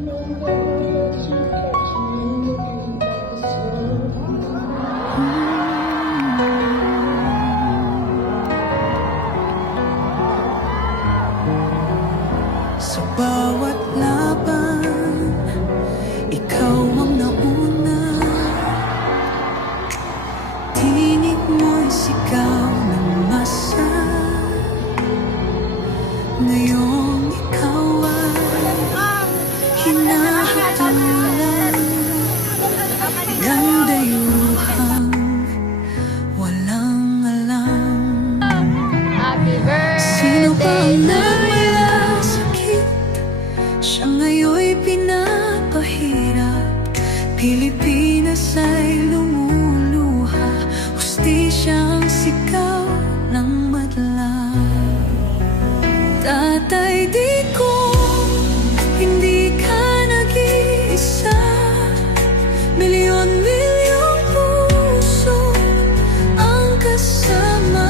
Sa bawat laban, ikaw ang nauna. Tinig mo'y sigaw ng masa. Ngayong ikaw ay hinahatulan ng dayuhang walang alam. Sino ba ang nagmalasakit? Siya ngayon'y pinapahirap. Pilipinas ay lumuluha. Hustisyang sigaw ng madla. Tatay, di ko hindi ka nag-iisa. Milyon-milyong puso ang kasama.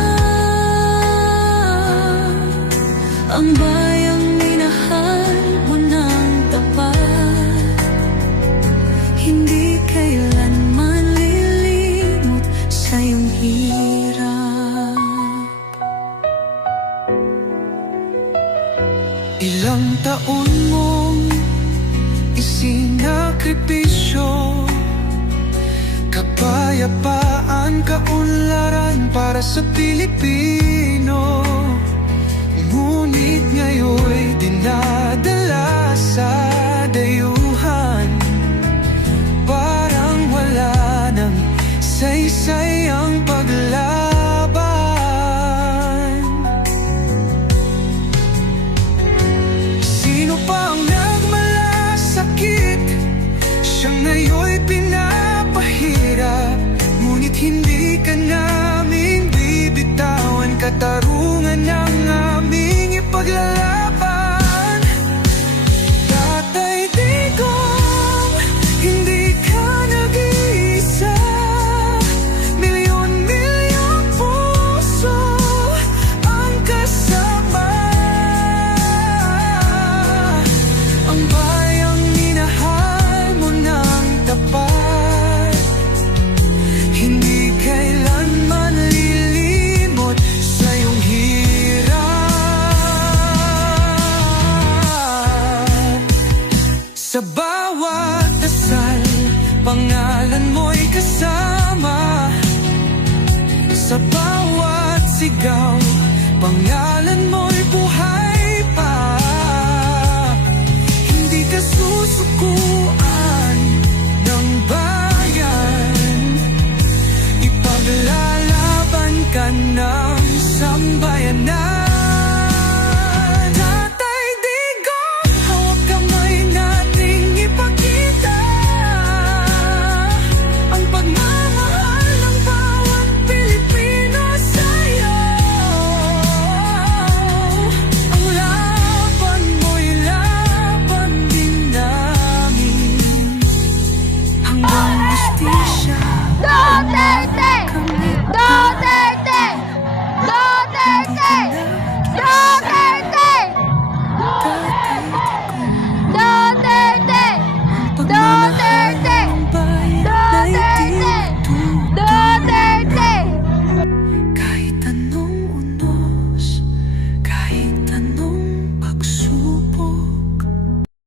Ang bayang minahal mo ng tapat, hindi kailanman lilimot sa iyong hirap. Ilang taon mong isinakripisyo, kapayapaan, kaunlaran para sa Pilipino. Ngunit ngayon'y dinadala sa dayuhan. Parang wala nang saysay ang paglaban. Sino pa ang nagmalasakit? Siya ngayon'y pinapahirap. Ngunit hindi ka naming bibitawan. Katarungan ng aming ipaglalaban. Tatay, digong, hindi ka nag-iisa. Milyon-milyong puso ang kasama. Ang bayang minahal mo ng tapat, hindi kailanman lilimot sa iyong hirap. Sa bawat dasal, pangalan mo'y kasama. Sa bawat sigaw, pangalan mo'y